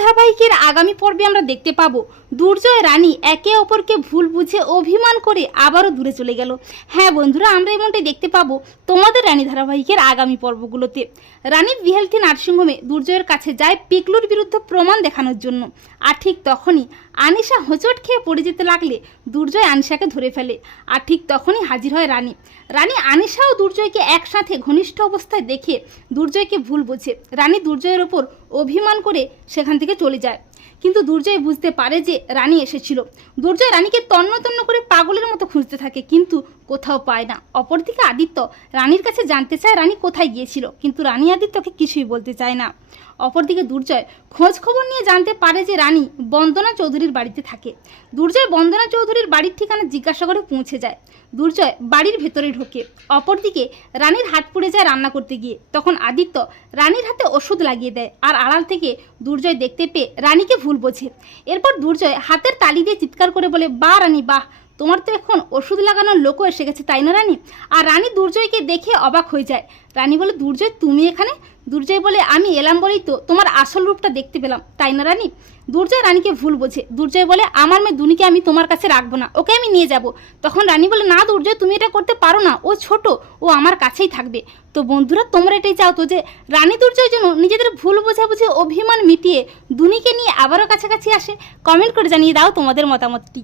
ধারাবাহিকের আগামী পর্বে আমরা দেখতে পাব। দুর্জয় রানী একে অপরকে ভুল বুঝে অভিমান করে আবারও দূরে চলে গেল। হ্যাঁ বন্ধুরা, আমরা এমনটাই দেখতে পাবো তোমাদের রানী ধারাবাহিকের আগামী পর্বগুলোতে। রানী বিহেলথি নার্সিংহোমে দুর্জয়ের কাছে যায় পিকলুর বিরুদ্ধে প্রমাণ দেখানোর জন্য। আর ঠিক তখনই আনিশা হোঁচট খেয়ে পড়ে যেতে লাগলে দুর্জয় আনিশাকে ধরে ফেলে। আর ঠিক তখনই হাজির হয় রানী। রানী আনিশা ও দুর্জয়কে একসাথে ঘনিষ্ঠ অবস্থায় দেখে দুর্জয়কে ভুল বোঝে। রানী দুর্জয়ের ওপর অভিমান করে সেখান থেকে চলে যায়। কিন্তু দুর্জয় বুঝতে পারে যে রানী এসেছিল। দুর্জয় রানীকে তন্ন তন্ন করে পাগলের মতো খুঁজতে থাকে, কিন্তু কোথাও পায় না। অপরদিকে আদিত্য রানীর কাছে জানতে চায় রানী কোথায় গিয়েছিল, কিন্তু রানী আদিত্যকে কিছুই বলতে চায় না। অপরদিকে দুর্জয় খোঁজ খবর নিয়ে জানতে পারে যে রানী বন্দনা চৌধুরীর বাড়িতে থাকে। দুর্জয় বন্দনা চৌধুরীর বাড়ির ঠিকানা জিজ্ঞাসা করে পৌঁছে যায়। দুর্জয় বাড়ির ভেতরে ঢোকে। অপরদিকে রানীর হাত পুড়ে যায় রান্না করতে গিয়ে। তখন আদিত্য রানীর হাতে ওষুধ লাগিয়ে দেয় আর আড়াল থেকে দুর্জয় দেখতে পেয়ে রানীকে ভুল বোঝে। এরপর দুর্জয় হাতের তালি দিয়ে চিৎকার করে বলে বা রানী, বাহ। তোমার তো এখন ওষুধ লাগানোর লোকও এসে গেছে, তাই না রানী? আর রানী দুর্জয়কে দেখে অবাক হয়ে যায়। রানী বলে, দুর্জয়, তুমি এখানে? দুর্জয় বলে, আমি এলাম বলেই তো তোমার আসল রূপটা দেখতে পেলাম, তাই না রানী? দুর্জয় রানীকে ভুল বোঝে। দুর্জয় বলে, আমার মেয়ে দুনিকে আমি তোমার কাছে রাখব না, ওকে আমি নিয়ে যাব। তখন রানী বলে, না দুর্জয়, তুমি এটা করতে পারো না, ও ছোট, ও আমার কাছেই থাকবে। তো বন্ধুরা, তোমরা এটাই চাও তো যে, রানী দুর্জয় যেন নিজেদের ভুল বোঝাবুঝি অভিমান মিটিয়ে দুনিকে নিয়ে আবারও কাছাকাছি আসে। কমেন্ট করে জানিয়ে দাও তোমাদের মতামতটি।